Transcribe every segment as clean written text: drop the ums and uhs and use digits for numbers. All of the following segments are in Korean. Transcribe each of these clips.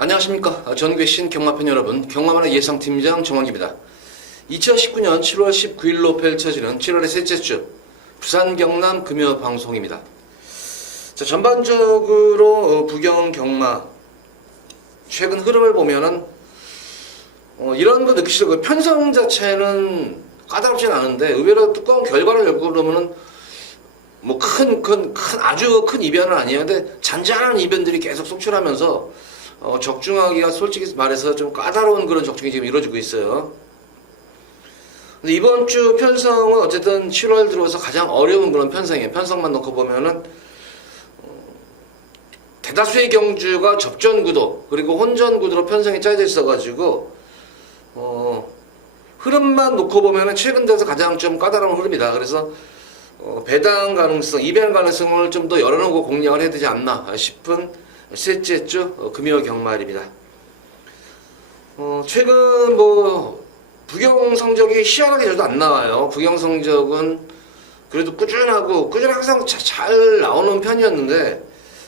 안녕하십니까. 전국의 경마팬 여러분, 경마만의 예상팀장 정원기입니다. 2019년 7월 19일로 펼쳐지는 7월의 셋째 주 부산 경남 금요 방송입니다. 자, 전반적으로 부경 경마 최근 흐름을 보면은 이런 거 느끼시더라고요. 편성 자체는 까다롭진 않은데 의외로 두꺼운 결과를 열고 그러면은 뭐 아주 큰 이변은 아니에요. 근데 잔잔한 이변들이 계속 속출하면서 적중하기가 솔직히 말해서 좀 까다로운 그런 적중이 지금 이루어지고 있어요. 근데 이번 주 편성은 어쨌든 7월 들어서 가장 어려운 그런 편성이에요. 편성만 놓고 보면은 대다수의 경주가 접전 구도 그리고 혼전 구도로 편성이 짜여져 있어가지고 흐름만 놓고 보면은 최근 들어서 가장 좀 까다로운 흐름이다. 그래서 배당 가능성, 이변 가능성을 좀 더 열어놓고 공략을 해야 되지 않나 싶은 셋째 주 금요 경마일입니다. 최근 부경 성적이 희한하게 저도 안 나와요. 부경 성적은 그래도 꾸준히 항상 잘 나오는 편이었는데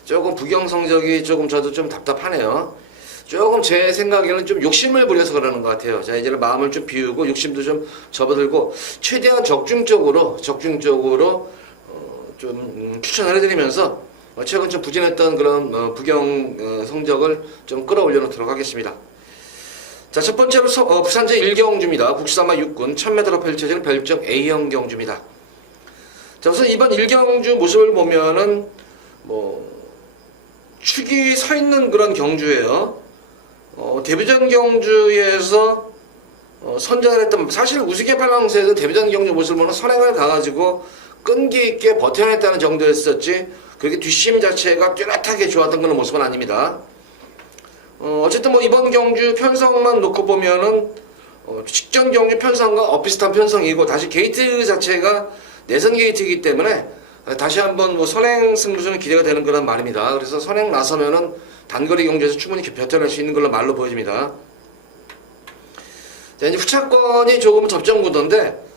조금 부경 성적이 조금 저도 좀 답답하네요. 조금 제 생각에는 좀 욕심을 부려서 그러는 것 같아요. 자, 이제는 마음을 좀 비우고 욕심도 좀 접어들고 최대한 적중적으로 좀 추천을 해드리면서 최근 좀 부진했던 그런 부경 성적을 좀 끌어올려 놓도록 하겠습니다. 자, 첫 번째로 부산 제1경주입니다. 국시사마 6군 1000m로 펼쳐지는 별정 A형 경주입니다. 자, 우선 이번 1경주 모습을 보면은 축이 서 있는 그런 경주예요. 데뷔전 경주에서 선전을 했던, 사실 우스개 팔강세에서 데뷔전 경주 모습을 보면 선행을 가가지고 끈기 있게 버텨냈다는 정도였었지 그렇게 뒷심 자체가 뚜렷하게 좋았던 그런 모습은 아닙니다. 어쨌든 이번 경주 편성만 놓고 보면은 직전 경주 편성과 비슷한 편성이고 다시 게이트 자체가 내선 게이트이기 때문에 다시 한번 선행 승부수는 기대가 되는 그런 말입니다. 그래서 선행 나서면은 단거리 경주에서 충분히 버텨낼 수 있는 걸로 말로 보여집니다. 자, 이제 후차권이 조금 접전 구도인데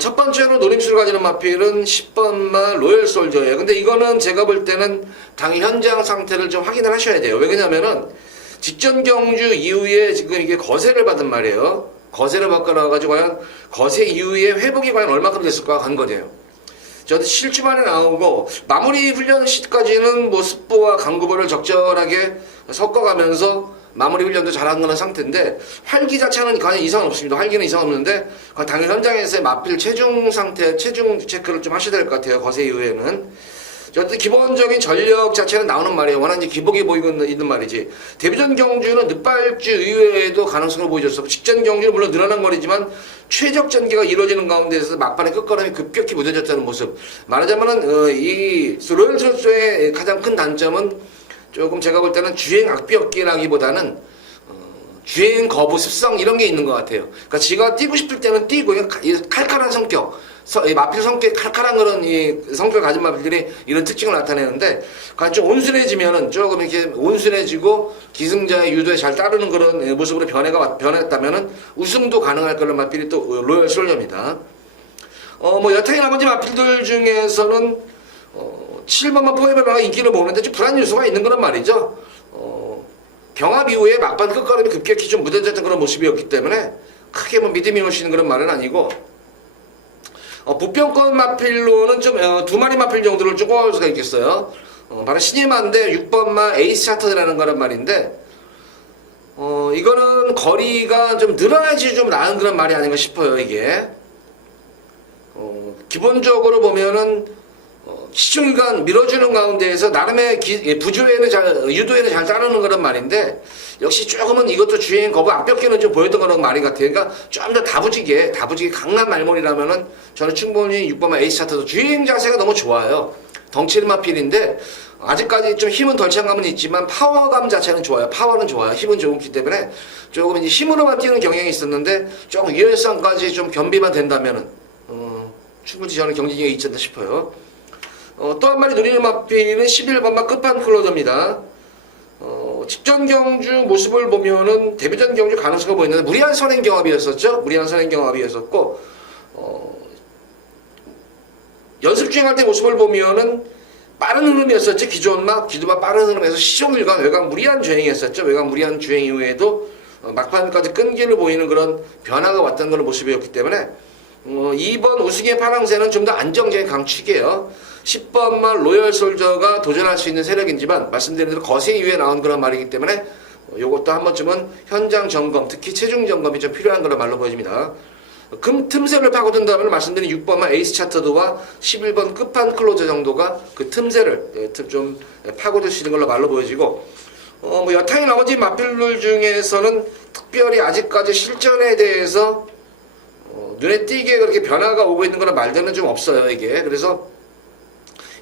첫 번째로 노림수를 가지는 마필은 10번마 로열솔저예요. 근데 이거는 제가 볼 때는 당일 현장 상태를 좀 확인을 하셔야 돼요. 왜 그러냐면은 직전 경주 이후에 지금 이게 거세를 받은 말이에요. 거세를 받고 나와가지고 과연 거세 이후에 회복이 과연 얼마큼 됐을까 한 거예요. 저도 실주만에 나오고 마무리 훈련 시까지는 습보와 강구보를 적절하게 섞어가면서 마무리 훈련도 잘한 그런 상태인데 활기 자체는 과연 이상 없습니다. 활기는 이상 없는데 당일 현장에서의 마필 체중 상태, 체중 체크를 좀 하셔야 될 것 같아요. 거세 이후에는. 어쨌든 기본적인 전력 자체는 나오는 말이에요. 워낙 이제 기복이 보이고 있는 말이지. 데뷔전 경주는 늦발주 이외에도 가능성을 보여줬었고 직전 경주는 물론 늘어난 거리지만 최적 전개가 이루어지는 가운데서 막판에 끝걸음이 급격히 무뎌졌다는 모습. 말하자면은 이 로열 선수의 가장 큰 단점은 조금 제가 볼 때는 주행 악비였기라기보다는 주행 거부 습성 이런 게 있는 것 같아요. 그러니까 지가 뛰고 싶을 때는 뛰고 칼칼한 성격, 마필 성격이 칼칼한 그런 성격을 가진 마필들이 이런 특징을 나타내는데 좀 온순해지면은 조금 이렇게 온순해지고 기승자의 유도에 잘 따르는 그런 모습으로 변했다면은 우승도 가능할 그런 마필이 또 로열 솔저입니다. 여타의 나머지 마필들 중에서는 7번만 포에버가 인기를 모으는데 좀 불안 요소가 있는 그런 말이죠. 경합 이후에 막판 끝걸음이 급격히 좀 무뎌졌던 그런 모습이었기 때문에 크게 믿음이 올 수 있는 그런 말은 아니고 부평권 마필로는 좀 두 마리 마필 정도를 좀 꼽을 수가 있겠어요. 바로 신임한데 6번마 에이스 차트라는 거란 말인데 이거는 거리가 좀 늘어야지 좀 나은 그런 말이 아닌가 싶어요. 이게 기본적으로 보면은 시중간 밀어주는 가운데에서 나름의 유도에는 잘 따르는 그런 말인데 역시 조금은 이것도 주행 거부 앞벽기는 좀 보였던 그런 말인 것 같아요. 그러니까 좀 더 다부지게 강남 말몰이라면은 저는 충분히 6번마 에이스 차트도 주행 자세가 너무 좋아요. 덩치는 마필인데 아직까지 좀 힘은 덜 찬 감은 있지만 파워감 자체는 좋아요. 파워는 좋아요. 힘은 좋기 때문에 조금 이제 힘으로만 뛰는 경향이 있었는데 조금 유연성까지 좀 겸비만 된다면은 충분히 저는 경쟁력이 있지 않나 싶어요. 또 한 마리 노리는 마필은 11번마 끝판 클로저입니다. 직전 경주 모습을 보면은 데뷔전 경주 가능성을 보였는데 무리한 선행 경합이었었죠. 무리한 선행 경합이었었고 연습 주행할 때 모습을 보면은 빠른 흐름이었었죠. 기존마 빠른 흐름에서 시종일관 외곽 무리한 주행이었었죠. 외곽 무리한 주행 이후에도 막판까지 끈기를 보이는 그런 변화가 왔던 그런 모습이었기 때문에 2번 우승의 파랑새는 좀 더 안정적인 강축이에요. 10번만 로열솔저가 도전할 수 있는 세력이지만 말씀드린 대로 거세 이후에 나온 그런 말이기 때문에 요것도 한 번쯤은 현장 점검, 특히 체중 점검이 좀 필요한 그런 말로 보여집니다. 금 틈새를 파고든다면 말씀드린 6번만 에이스 차트도와 11번 끝판 클로저 정도가 그 틈새를 좀 파고들 수 있는 걸로 말로 보여지고 여타의 나머지 마필들 중에서는 특별히 아직까지 실전에 대해서 눈에 띄게 그렇게 변화가 오고 있는 그런 말들은 좀 없어요, 이게. 그래서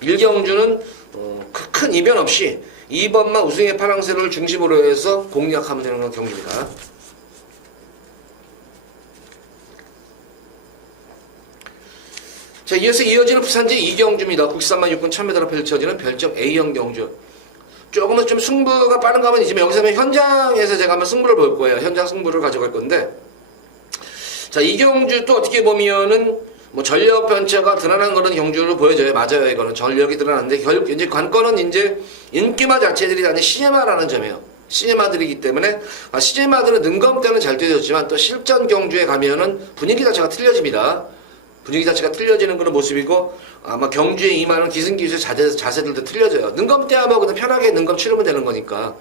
1경주는 큰 이변 없이 2번만 우승의 파랑새를 중심으로 해서 공략하면 되는 그런 경기입니다. 자, 이어서 이어지는 부산제 2경주입니다. 국산만 6군 1000m로 펼쳐지는 별점 A형 경주. 조금은 좀 승부가 빠른 감은 있지만 여기서는 현장에서 제가 한번 승부를 볼 거예요. 현장 승부를 가져갈 건데, 자, 이 경주 또 어떻게 보면은 전력 변차가 드러난 그런 경주로 보여져요. 맞아요. 이거는 전력이 드러났는데 이제 관건은 이제 인기마 자체들이 아닌 시네마라는 점이에요. 시네마들이기 때문에 시네마들은 능검 때는 잘 뛰어졌지만 또 실전 경주에 가면은 분위기 자체가 틀려집니다. 분위기 자체가 틀려지는 그런 모습이고 아마 경주에 임하는 기승기수의 자세들도 틀려져요. 능검 때 하면 그냥 편하게 능검 치르면 되는 거니까.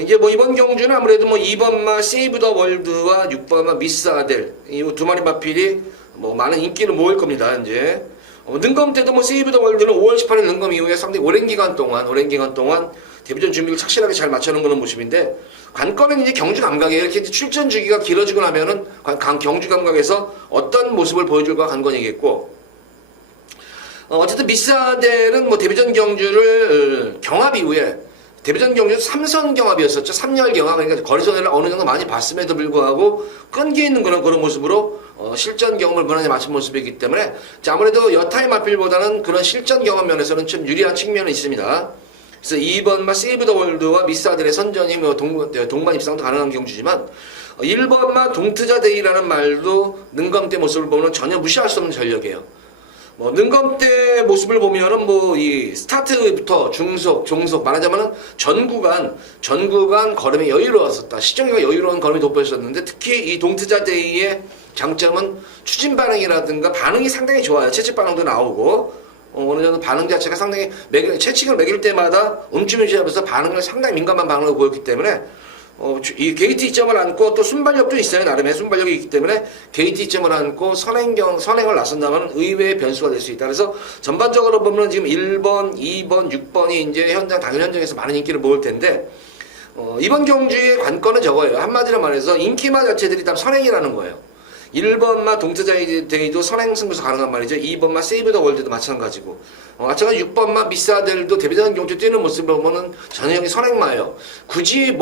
이제 이번 경주는 아무래도 2번마 세이브 더 월드와 6번마 미스 아델 이 두 마리 마필이 많은 인기를 모을 겁니다. 이제 능검 때도 세이브 더 월드는 5월 18일 능검 이후에 상당히 오랜 기간 동안 데뷔전 준비를 착실하게 잘 맞춰놓은 그런 모습인데, 관건은 이제 경주 감각이에요. 이렇게 출전 주기가 길어지고 나면은 경주 감각에서 어떤 모습을 보여줄까 관건이겠고, 어쨌든 미스 아델은 데뷔전 경주를 경합 이후에 데뷔전 경주 3선 경합이었었죠. 3열 경합. 그러니까 거리선을 어느 정도 많이 봤음에도 불구하고 끈기 있는 그런 모습으로 실전 경험을 무난히 맞춘 모습이기 때문에 아무래도 여타의 마필보다는 그런 실전 경험 면에서는 좀 유리한 측면이 있습니다. 그래서 2번마 세이브 더 월드와 미스 아델의 선전이 동반 입상도 가능한 경주지만 1번마 동트자 데이라는 말도 능검대 모습을 보면 전혀 무시할 수 없는 전력이에요. 능검대 모습을 보면은 이 스타트부터 중속, 종속 말하자면은 전 구간 걸음이 여유로웠었다. 시정기가 여유로운 걸음이 돋보였었는데 특히 이 동트자 데이의 장점은 추진 반응이라든가 반응이 상당히 좋아요. 채찍 반응도 나오고 어느 정도 반응 자체가 상당히 채찍을 매길 때마다 움찔움찔하면서 반응을 상당히 민감한 반응을 보였기 때문에 이 게이트 이점을 안고 또 순발력도 있어요. 나름의 순발력이 있기 때문에 게이트 이점을 안고 선행을 나선다면 의외의 변수가 될 수 있다. 그래서 전반적으로 보면 지금 1번, 2번, 6번이 이제 당일 현장에서 많은 인기를 모을 텐데, 이번 경주의 관건은 저거예요. 한마디로 말해서 인기마 자체들이 다 선행이라는 거예요. 1번마 동트자 데이도 선행 승부수 가능한 말이죠. 2번마 세이브 더 월드도 마찬가지고. 마찬가지 6번마 미스 아델도 데뷔전 경주 뛰는 모습을 보면은 전형이 선행마예요. 굳이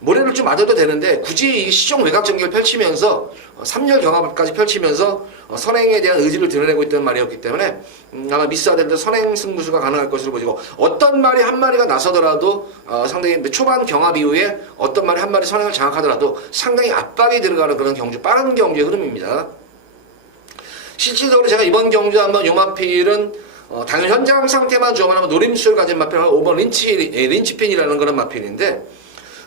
모래를 좀 맞아도 되는데 굳이 이 시종 외곽 전개를 펼치면서 3열 경합까지 펼치면서 선행에 대한 의지를 드러내고 있던 말이었기 때문에 아마 미스 아델도 선행 승부수가 가능할 것으로 보이고, 어떤 말이 한 마리가 나서더라도 상당히 초반 경합 이후에 어떤 말이 한 마리 선행을 장악하더라도 상당히 압박이 들어가는 그런 경주, 빠른 경주의 흐름입니다. 실질적으로 제가 이번 경주 한번 요 마필은 당연 현장 상태만 주어만 노림수를 가진 마필은 5번 린치핀이라는 그런 마필인데,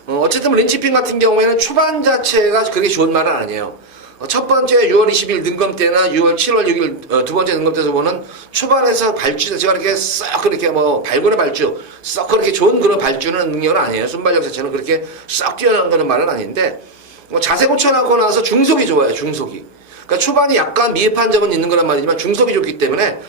어쨌든 린치핀 같은 경우에는 초반 자체가 그게 좋은 말은 아니에요. 첫 번째 6월 20일 능검 때나 7월 6일 두 번째 능검 때에서 보는 초반에서 발주 자체가 이렇게 썩 그렇게 발군의 발주 썩 그렇게 좋은 그런 발주는 능력은 아니에요. 순발력 자체는 그렇게 썩 뛰어난 그런 말은 아닌데, 자세 고쳐나고 나서 중속이 좋아요. 중속이. 그러니까 초반이 약간 미흡한 점은 있는 거란 말이지만 중속이 좋기 때문에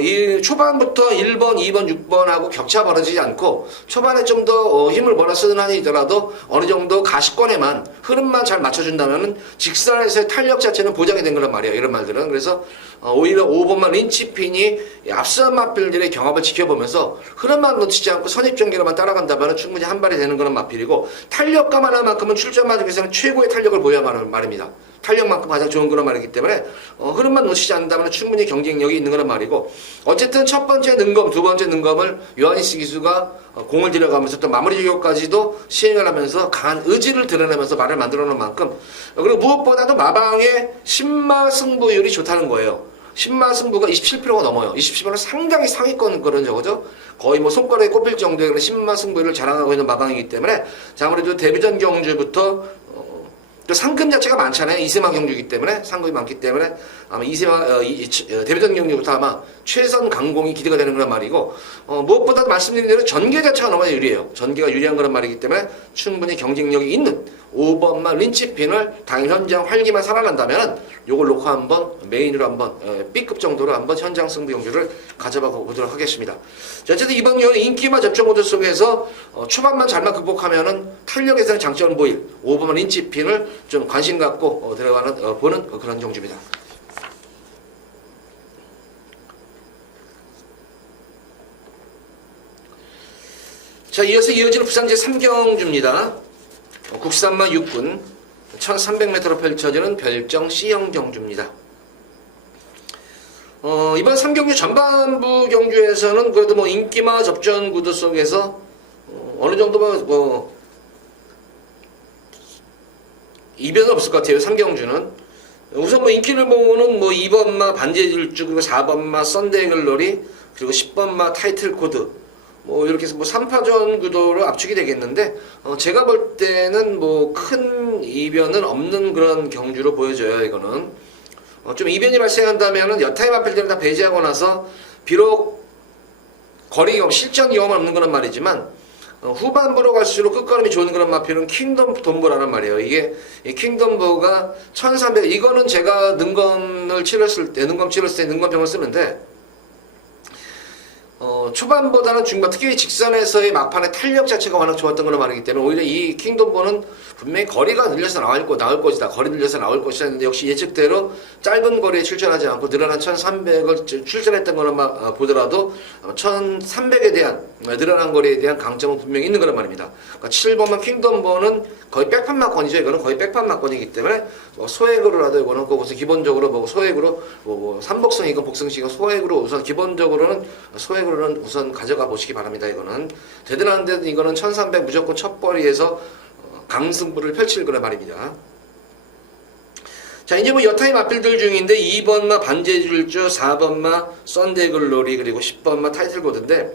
이 초반부터 1번, 2번, 6번하고 격차 벌어지지 않고 초반에 좀 더 힘을 몰아 쓰는 한이더라도 어느 정도 가시권에만 흐름만 잘 맞춰준다면은 직선에서의 탄력 자체는 보장이 된 거란 말이에요. 이런 말들은. 그래서 오히려 5번만 린치핀이 앞선 마필들의 경합을 지켜보면서 흐름만 놓치지 않고 선입전개로만 따라간다면 충분히 한 발이 되는 그런 마필이고, 탄력감 하나만큼은 출전마 중에서는 최고의 탄력을 보여야 말입니다. 탄력만큼 가장 좋은 그런 말이기 때문에 흐름만 놓치지 않는다면 충분히 경쟁력이 있는 그런 말이고, 어쨌든 첫 번째 능검, 두 번째 능검을 요하니스 기수가 공을 들여가면서 또 마무리 조격까지도 시행을 하면서 강한 의지를 드러내면서 말을 만들어 놓은 만큼, 그리고 무엇보다도 마방의 신마 승부율이 좋다는 거예요. 신마 승부가 27%가 넘어요. 27%는 상당히 상위권 그런 저거죠. 거의 뭐 손가락에 꼽힐 정도의 그런 신마 승부를 자랑하고 있는 마방이기 때문에 자, 아무래도 데뷔전 경주부터 또 상금 자체가 많잖아요. 이세마 경주이기 때문에 상금이 많기 때문에 아마 데뷔전 경주부터 아마 최선 강공이 기대가 되는 그런 말이고 무엇보다 말씀드린 대로 전개 자체가 너무 유리해요. 전개가 유리한 그런 말이기 때문에 충분히 경쟁력이 있는 5번만 린치핀을 당일 현장 활기만 살아난다면 요걸 놓고 한번 메인으로 한번 B급 정도로 한번 현장 승부 경주를 가져봐 보도록 하겠습니다. 자, 어쨌든 이번 경우는 인기마 접종 모드 속에서 초반만 잘만 극복하면은 탄력에서는 장점을 보일 5번만 린치핀을 좀 관심 갖고 들어가는 보는 그런 경주입니다. 자, 이어서 이어지는 부산 제3경주입니다. 국산마 6군 1300m로 펼쳐지는 별정 C형 경주입니다. 이번 3경주 전반부 경주에서는 그래도 뭐 인기마 접전 구도 속에서 어느 정도 뭐 이변은 없을 것 같아요. 3경주는 우선 뭐 인기를 보고는 뭐 2번마 반지의질주 그리고 4번마 썬데이 글로리 그리고 10번마 타이틀 코드 뭐 이렇게 해서 뭐 3파전 구도로 압축이 되겠는데 제가 볼 때는 뭐 큰 이변은 없는 그런 경주로 보여져요. 이거는 좀 이변이 발생한다면은 여타의 마필들을 다 배제하고 나서 비록 거리 경험, 실전 경험은 없는 그런 말이지만 후반부로 갈수록 끝걸음이 좋은 그런 마필은 킹덤 돈보라는 말이에요. 이게 킹덤보가 1300 이거는 제가 능검을 치렀을 때 능검병을 쓰는데 초반보다는 중반 특히 직선에서의 막판의 탄력 자체가 워낙 좋았던 걸로 말이기 때문에 오히려 이 킹덤보는 분명히 거리가 늘려서 나올 것이다. 거리 늘려서 나올 것이다 했는데 역시 예측대로 짧은 거리에 출전하지 않고 늘어난 1300을 출전했던 걸로 보더라도 1300에 대한 늘어난 거리에 대한 강점은 분명히 있는 거란 말입니다. 그러니까 7번만 킹덤보는 거의 백판 막건이죠. 이거는 거의 백판 막건이기 때문에 뭐 소액으로라도 이거는 거기서 기본적으로 뭐 소액으로 뭐 삼복승이건 복승식이건 소액으로 우선 기본적으로는 소액으로는 우선 가져가 보시기 바랍니다. 이거는 되드나는데 이거는 1300 무조건 첫 벌이에서 강승부를 펼칠 거란 말입니다. 자, 이제 뭐 여타의 마필들 중인데 2번마 반지의질주, 4번마 썬데이 글로리 그리고 10번마 타이틀 코드인데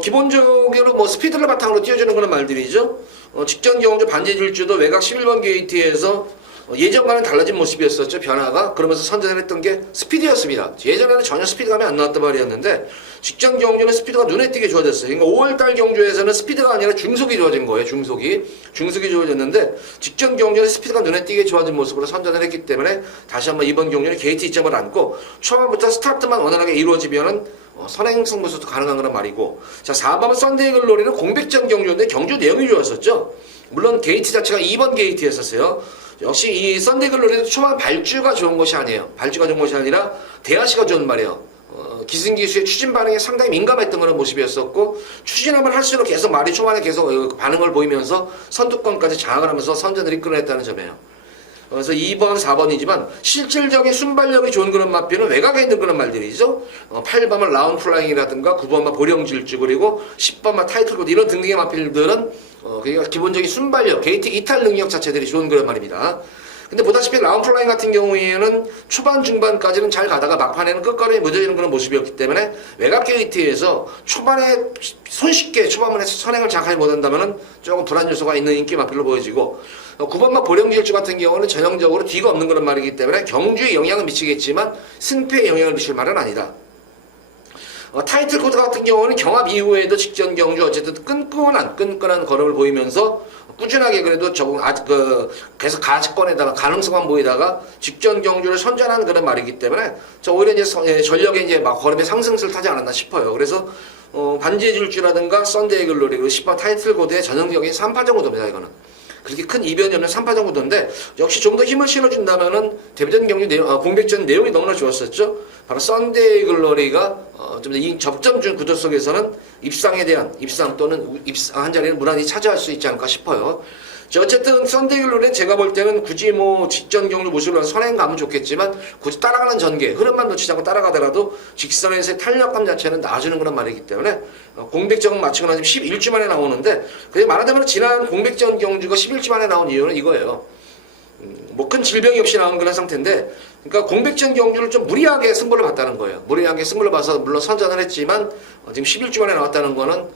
기본적으로 뭐 스피드를 바탕으로 띄워주는 그런 말들이죠. 직전 경주 반지의질주도 외곽 11번 게이트에서 예전과는 달라진 모습이었었죠. 변화가. 그러면서 선전을 했던 게 스피드였습니다. 예전에는 전혀 스피드감이 안 나왔단 말이었는데 직전 경주는 스피드가 눈에 띄게 좋아졌어요. 그러니까 5월달 경주에서는 스피드가 아니라 중속이 좋아진 거예요. 중속이 좋아졌는데 직전 경주는 스피드가 눈에 띄게 좋아진 모습으로 선전을 했기 때문에 다시 한번 이번 경주는 게이트 이점을 안고 초반부터 스타트만 원활하게 이루어지면은 선행 승부수도 가능한 그런 말이고 자 4번 썬데이 글로리는 공백전 경주인데 경주 내용이 좋았었죠. 물론 게이트 자체가 2번 게이트였었어요. 역시 이 썬데이 글로리도 초반 발주가 좋은 것이 아니에요. 발주가 좋은 것이 아니라 대하시가 좋은 말이에요. 기승기수의 추진 반응에 상당히 민감했던 그런 모습이었었고 추진하면 할수록 계속 말이 초반에 계속 반응을 보이면서 선두권까지 장악을 하면서 선전을 이끌어냈다는 점이에요. 그래서 2번, 4번이지만 실질적인 순발력이 좋은 그런 마필은 외곽에 있는 그런 말들이죠. 8번만 라운드 플라잉이라든가 9번만 보령질주 그리고 10번만 타이틀코드 이런 등등의 마필들은 그러니까 기본적인 순발력, 게이트 이탈 능력 자체들이 좋은 그런 말입니다. 근데 보다시피 라운드 플라잉 같은 경우에는 초반 중반까지는 잘 가다가 막판에는 끝걸음이 무뎌지는 그런 모습이었기 때문에 외곽 게이트에서 초반에 손쉽게 초반에 선행을 장악하지 못한다면 조금 불안 요소가 있는 인기 마필로 보여지고 9번마 보령질주 같은 경우는 전형적으로 뒤가 없는 그런 말이기 때문에 경주에 영향을 미치겠지만 승패에 영향을 미칠 말은 아니다. 타이틀 코드 같은 경우는 경합 이후에도 직전 경주 어쨌든 끈끈한 걸음을 보이면서 꾸준하게 그래도 계속 가치권에다가 가능성만 보이다가 직전 경주를 선전하는 그런 말이기 때문에 오히려 이제 전력에 이제 막 걸음의 상승세를 타지 않았나 싶어요. 그래서 반지의질주라든가 썬데이 글로리 그리고 10번 타이틀 코드의 전형적인 3파전 구도입니다. 이거는. 그렇게 큰 이변이 없는 3파전 구도인데 역시 좀 더 힘을 실어준다면은 데뷔전 경주 공백전 내용이 너무나 좋았었죠. 바로 썬데이 글로리가 좀 더 이 접점 구도 속에서는 입상 또는 입상 한 자리는 무난히 차지할 수 있지 않을까 싶어요. 어쨌든 썬데이 글로리는 제가 볼 때는 굳이 뭐 직전 경주 모습으로 선행 가면 좋겠지만 굳이 따라가는 전개 흐름만 놓치지 않고 따라가더라도 직선에서의 탄력감 자체는 나아지는 그런 말이기 때문에 공백전 마치고 나서 11주 만에 나오는데 그게 말하자면 지난 공백전 경주가 11주 만에 나온 이유는 이거예요. 뭐 큰 질병이 없이 나온 그런 상태인데, 그러니까 공백전 경주를 좀 무리하게 승부를 봤다는 거예요. 무리하게 승부를 봐서 물론 선전을 했지만 지금 11주 만에 나왔다는 거는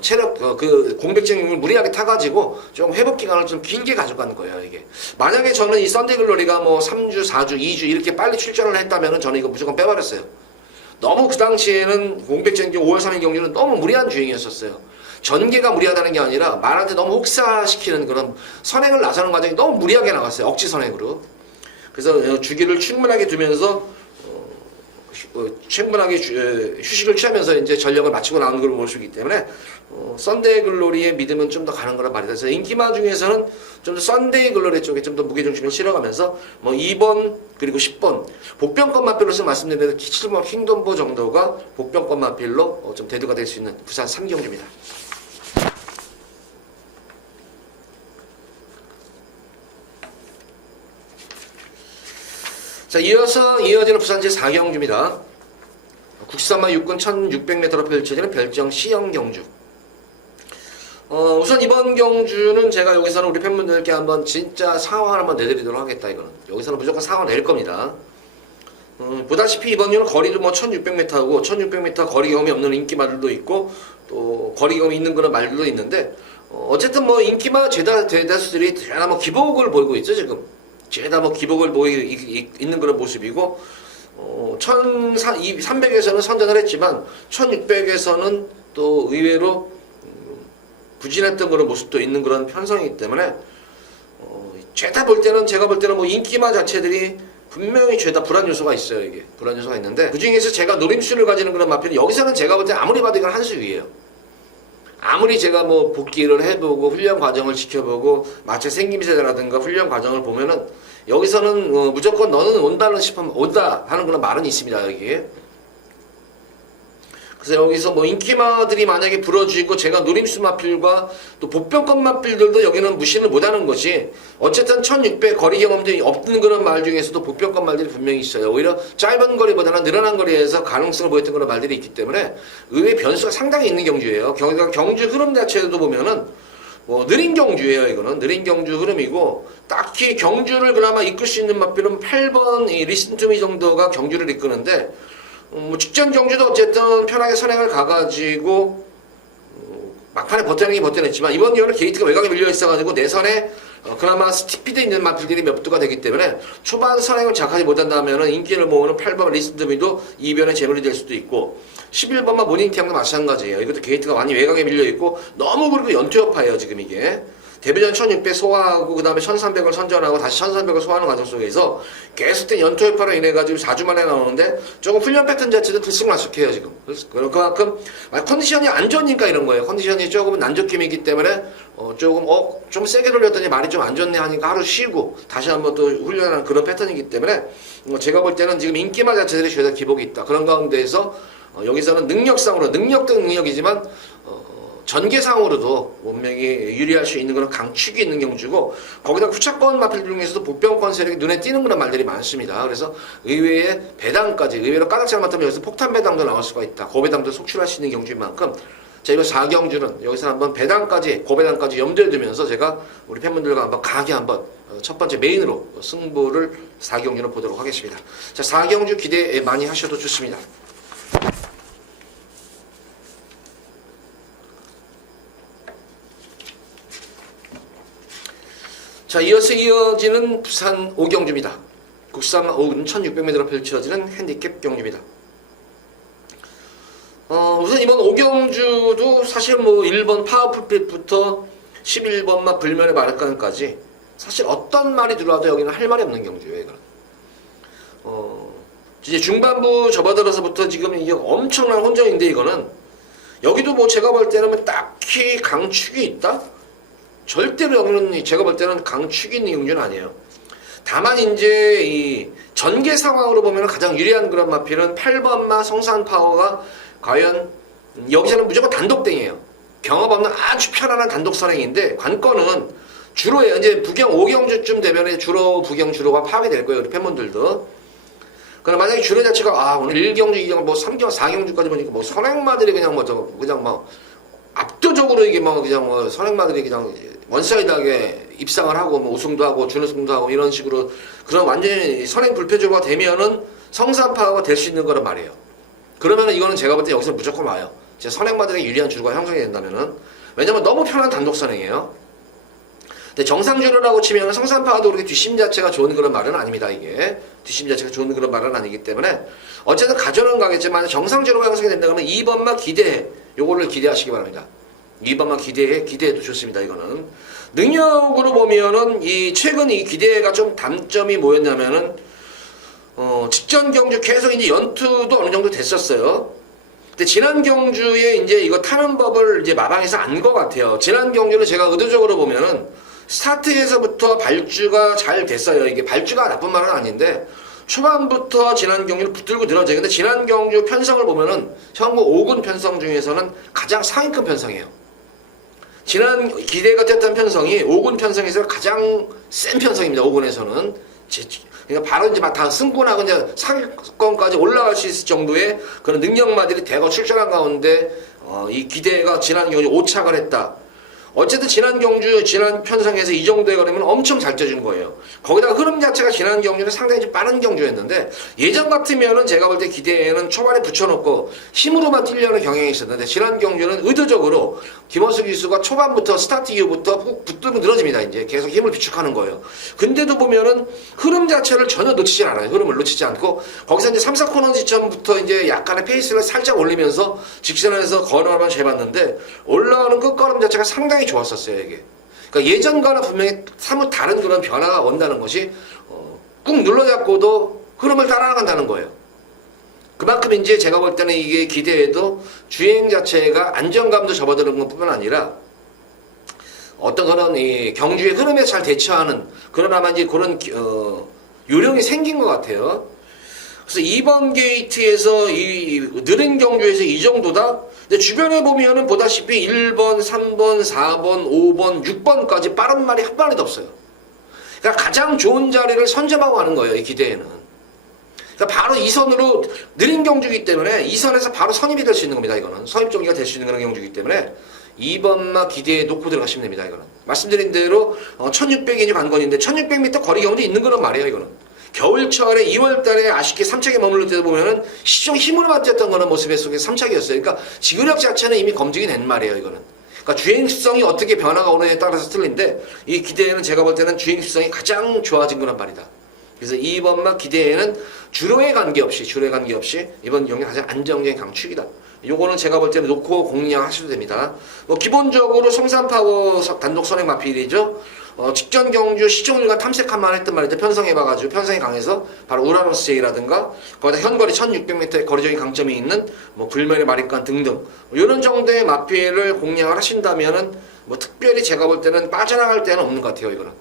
체력 그 공백전 경주를 무리하게 타가지고 좀 회복 기간을 좀 길게 가져가는 거예요. 이게 만약에 저는 이 썬데이 글로리가 뭐 3주, 4주, 2주 이렇게 빨리 출전을 했다면은 저는 이거 무조건 빼버렸어요. 너무 그 당시에는 공백전 경주 5월 3일 경주는 너무 무리한 주행이었었어요. 전개가 무리하다는 게 아니라 말한테 너무 혹사시키는 그런 선행을 나서는 과정이 너무 무리하게 나갔어요. 억지 선행으로. 그래서 주기를 충분하게 두면서 충분하게 휴식을 취하면서 이제 전력을 마치고 나오는 걸 볼 수 있기 때문에 썬데이 글로리의 믿음은 좀 더 가는 거란 말이다. 그래서 인기마 중에서는 좀 더 썬데이 글로리 쪽에 좀 더 무게중심을 실어가면서 뭐 2번 그리고 10번 복병권 마필로서 말씀드린 대로 7번 킹덤보 정도가 복병권 마필로 좀 대두가 될 수 있는 부산 3경주입니다. 자, 이어서 이어지는 부산 제4경주입니다. 국산마 육군 1600m로 펼쳐지는 별정 C형 경주. 우선 이번 경주는 제가 여기서는 우리 팬분들께 한번 진짜 상황을 한번 내드리도록 하겠다. 이거는 여기서는 무조건 상황을 낼 겁니다. 보다시피 이번 경우는 거리도 뭐 1600m고 1600m 거리 경험이 없는 인기마들도 있고 또 거리 경험이 있는 그런 말들도 있는데 어쨌든 뭐 인기마 대다수들이 대단한 뭐 기복을 보이고 있죠 지금. 죄다 뭐 기복을 보이고 있는 그런 모습이고 1300에서는 선전을 했지만 1600에서는 또 의외로 부진했던 그런 모습도 있는 그런 편성이기 때문에 죄다 볼 때는 제가 볼 때는 뭐 인기마 자체들이 분명히 죄다 불안 요소가 있어요. 이게 불안 요소가 있는데 그 중에서 제가 노림수를 가지는 그런 마필은 여기서는 제가 볼 때 아무리 봐도 이건 한 수 위예요. 아무리 제가 뭐 복귀를 해보고 훈련 과정을 지켜보고 마체 생김새라든가 훈련 과정을 보면은 여기서는 무조건 너는 온다는 싶으면 온다 하는 그런 말은 있습니다. 여기에. 그래서 여기서 뭐 인기마들이 만약에 부러지고 제가 노림수 마필과 또 복병권 마필들도 여기는 무시를 못하는 것이 어쨌든 1600 거리 경험도 없는 그런 말 중에서도 복병권 말들이 분명히 있어요. 오히려 짧은 거리보다는 늘어난 거리에서 가능성을 보였던 그런 말들이 있기 때문에 의외의 변수가 상당히 있는 경주예요. 경주 흐름 자체도 보면은 뭐 느린 경주예요. 이거는 느린 경주 흐름이고 딱히 경주를 그나마 이끌 수 있는 마필은 8번 이 리슨 투미 정도가 경주를 이끄는데 뭐 직전 경주도 어쨌든 편하게 선행을 가가지고 막판에 버텨냈지만 이번 경우는 게이트가 외곽에 밀려 있어가지고 내선에 그나마 스피드 있는 마필들이 몇 두가 되기 때문에 초반 선행을 장악하지 못한다면 인기를 모으는 8번 리슨드미도 이변의 재물이 될 수도 있고 11번만 모닝템도 마찬가지예요. 이것도 게이트가 많이 외곽에 밀려 있고 너무 그리고 연투여파예요. 지금 이게 데뷔전 1600 소화하고 그 다음에 1300을 선전하고 다시 1300을 소화하는 과정 속에서 계속된 연투여파로 인해가지고 4주 만에 나오는데 조금 훈련 패턴 자체도 들쑥날쑥해요 지금. 그만큼 컨디션이 안 좋으니까 이런 거예요. 컨디션이 조금은 난조낌이기 때문에 좀 세게 돌렸더니 말이 좀 안 좋네 하니까 하루 쉬고 다시 한번 또 훈련하는 그런 패턴이기 때문에 제가 볼 때는 지금 인기마 자체들이 죄다 기복이 있다. 그런 가운데에서 여기서는 능력상으로 능력도 능력이지만 전개상으로도 분명히 유리할 수 있는 그런 강축이 있는 경주고 거기다 후차권 마필 중에서도 복병권 세력이 눈에 띄는 그런 말들이 많습니다. 그래서 의외의 배당까지 의외로 까닥잘 맡으면 여기서 폭탄 배당도 나올 수가 있다. 고배당도 속출할 수 있는 경주인 만큼 자 이번 4경주는 여기서 한번 배당까지 고배당까지 염두에 두면서 제가 우리 팬분들과 한번 강하게 한번 첫 번째 메인으로 승부를 4경주는 보도록 하겠습니다. 자 4경주 기대 많이 하셔도 좋습니다. 자, 이어서 이어지는 부산 5경주입니다. 국산 1600m로 펼쳐지는 핸디캡 경주입니다. 우선 이번 5경주도 사실 뭐 1번 파워풀핏부터 11번만 불면의 마르칸까지 사실 어떤 말이 들어와도 여기는 할 말이 없는 경주예요, 이거는. 이제 중반부 접어들어서부터 지금 이게 엄청난 혼전인데 이거는 여기도 뭐 제가 볼 때는 딱히 강축이 있다? 절대로 여기는 제가 볼 때는 강축이 있는 경주는 아니에요. 다만 이제 이 전개 상황으로 보면 가장 유리한 그런 마필은 8번마 성산 파워가 과연 여기서는 무조건 단독땡이에요. 경험 없는 아주 편안한 단독 선행인데 관건은 주로 이제 부경 5경주쯤 되면 주로 부경 주로가 파악이 될 거예요. 우리 팬분들도. 그럼 만약에 주로 자체가 오늘 1경주, 2경주, 뭐 3경주, 4경주까지 보니까 뭐 선행마들이 그냥 뭐 압도적으로 이게 뭐 그냥 뭐 선행마들이 그냥 원사이드하게 입상을 하고 뭐 우승도 하고 준우승도 하고 이런 식으로 그런 완전히 선행 불패조가 되면은 성산파가 될 수 있는 거란 말이에요. 그러면은 이거는 제가 볼 때 여기서 무조건 와요. 제 선행마들에게 유리한 주가 형성이 된다면은. 왜냐면 너무 편한 단독 선행이에요. 근데 정상주로라고 치면 성산파도 그렇게 뒷심 자체가 좋은 그런 말은 아닙니다. 이게 뒷심 자체가 좋은 그런 말은 아니기 때문에 어쨌든 가져는 가겠지만 정상주로가 형성이 된다 그러면 2번만 기대해. 요거를 기대하시기 바랍니다. 2번만 기대해도 좋습니다. 이거는 능력으로 보면은 이 최근 이 기대가 좀 단점이 뭐였냐면은 직전 경주 계속 이제 연투도 어느 정도 됐었어요. 근데 지난 경주에 이제 이거 타는 법을 이제 마방에서 안 것 같아요. 지난 경주를 제가 의도적으로 보면은 스타트에서부터 발주가 잘 됐어요. 이게 발주가 나쁜 말은 아닌데 초반부터 지난 경주를 붙들고 늘어져요. 근데 지난 경주 편성을 보면은 현무 5군 편성 중에서는 가장 상위급 편성이에요. 지난 기대가 됐던 편성이 5군 편성에서 가장 센 편성입니다. 5군에서는. 그러니까 바로 이제 막 다 승권하고 이제 상위권까지 올라갈 수 있을 정도의 그런 능력마들이 대거 출전한 가운데 이 기대가 지난 경주 5착을 했다. 어쨌든 지난 경주, 지난 편성에서 이 정도에 걸리면 엄청 잘 뛰어준 거예요. 거기다가 흐름 자체가 지난 경주는 상당히 좀 빠른 경주였는데 예전 같으면은 제가 볼 때 기대에는 초반에 붙여놓고 힘으로만 뛰려는 경향이 있었는데 지난 경주는 의도적으로 김원수 기수가 초반부터 스타트 이후부터 붙들고 늘어집니다. 이제 계속 힘을 비축하는 거예요. 근데도 보면은 흐름 자체를 전혀 놓치지 않아요. 흐름을 놓치지 않고 거기서 이제 3, 4코너 지점부터 이제 약간의 페이스를 살짝 올리면서 직선에서 걸어가면 재봤는데 올라오는 끝걸음 자체가 상당히 좋았었어요. 이게. 그러니까 예전과는 분명히 사뭇 다른 그런 변화가 온다는 것이 꾹 눌러잡고도 흐름을 따라간다는 거예요. 그만큼 이제 제가 볼 때는 이게 기대에도 주행 자체가 안정감도 접어드는 것뿐만 아니라 어떤 그런 이 경주의 흐름에 잘 대처하는 그런 아마 이제 그런 요령이 생긴 것 같아요. 그래서 2번 게이트에서 이 느린 경주에서 이 정도다. 근데 주변에 보면은 보다시피 1번, 3번, 4번, 5번, 6번까지 빠른 말이 한 마리도 없어요. 그러니까 가장 좋은 자리를 선점하고 가는 거예요. 이 기대에는. 그러니까 바로 이 선으로 느린 경주이기 때문에 이 선에서 바로 선입이 될 수 있는 겁니다. 이거는 선입 경기가 될 수 있는 그런 경주이기 때문에 2번만 기대에 놓고 들어가시면 됩니다. 이거는 말씀드린 대로 1600이 관건인데 1600m 거리 경우도 있는 거란 말이에요. 이거는 겨울철에 2월달에 아쉽게 3착에 머물러 때도 보면은 시종 힘으로만 뛰었던 거는 모습 속에 3착이었어요. 그러니까 지구력 자체는 이미 검증이 된 말이에요. 이거는. 그러니까 주행습성이 어떻게 변화가 오느냐에 따라서 틀린데 이 기대에는 제가 볼 때는 주행습성이 가장 좋아진 거란 말이다. 그래서 2번만 기대에는 주로에 관계없이 이번 경기 가장 안정적인 강축이다. 요거는 제가 볼 때는 놓고 공략하셔도 됩니다. 뭐 기본적으로 성산파워 단독 선행 마필이죠. 직전 경주 시종일관 탐색한만 했던 말인데 편성해봐가지고 편성이 강해서 바로 우라노스 제이라든가 거기다 현거리 1600m의 거리적인 강점이 있는 뭐 불멸의 마리간 등등 이런 정도의 마필을 공략을 하신다면은 뭐 특별히 제가 볼 때는 빠져나갈 데는 없는 것 같아요. 이거는.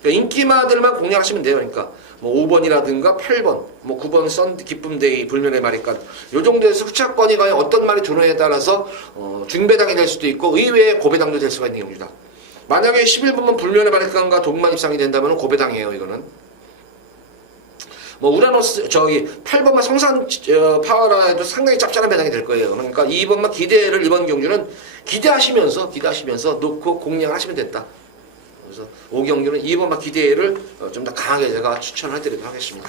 그러니까 인기마들만 공략하시면 돼요. 그러니까 뭐 5번이라든가 8번, 뭐 9번 썬 기쁨데이 불면의 말이니까 요 정도에서 후착권이 과연 어떤 말이 들어오느냐에 따라서 중배당이 될 수도 있고 의외의 고배당도 될 수가 있는 경우입니다. 만약에 11번만 불면의 말이간과 동만 입상이 된다면 고배당이에요. 이거는. 뭐 우라노스 8번만 성산 파워라 해도 상당히 짭짤한 배당이 될 거예요. 그러니까 2번만 기대를 이번 경주는 기대하시면서 놓고 공략을 하시면 됐다. 그래서 5경주는 2번만 기대를 좀 더 강하게 제가 추천을 해드리도록 하겠습니다.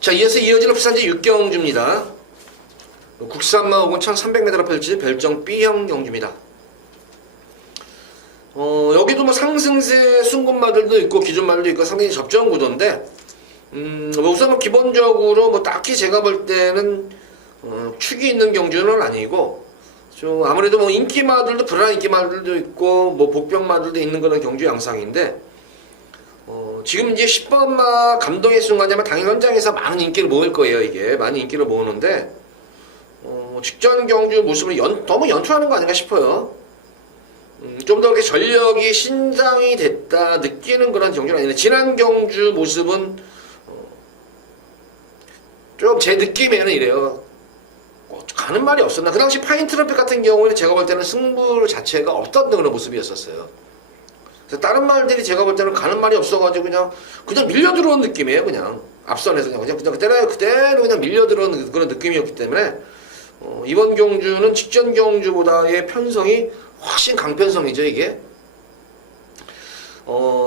자, 이어서 이어지는 부산제 6경주입니다. 국산마 5군 1300m 펼칠 별정 B형 경주입니다. 여기도 뭐 상승세 순금마들도 있고 기존마들도 있고 상당히 접전 구도인데 뭐 우선 뭐 기본적으로 뭐 딱히 제가 볼 때는 축이 있는 경주는 아니고 좀 아무래도 뭐 인기마들도 불안한 인기마들도 있고 뭐 복병마들도 있는 그런 경주 양상인데 지금 이제 10번마 감동의 순간이면 당일 현장에서 많은 인기를 모을 거예요. 이게 많은 인기를 모으는데 직전 경주 모습을 너무 연투하는 거 아닌가 싶어요. 좀 더 이렇게 전력이 신장이 됐다 느끼는 그런 경주는 아닌데 지난 경주 모습은 좀 제 느낌에는 이래요. 가는 말이 없었나. 그 당시 파인 트럼펫 같은 경우에는 제가 볼 때는 승부 자체가 없던 그런 모습이었었어요. 그래서 다른 말들이 제가 볼 때는 가는 말이 없어가지고 그냥 밀려 들어온 느낌이에요. 그냥 앞선에서 그냥 그대로 그냥 밀려 들어온 그런 느낌이었기 때문에 이번 경주는 직전 경주보다의 편성이 훨씬 강편성이죠, 이게.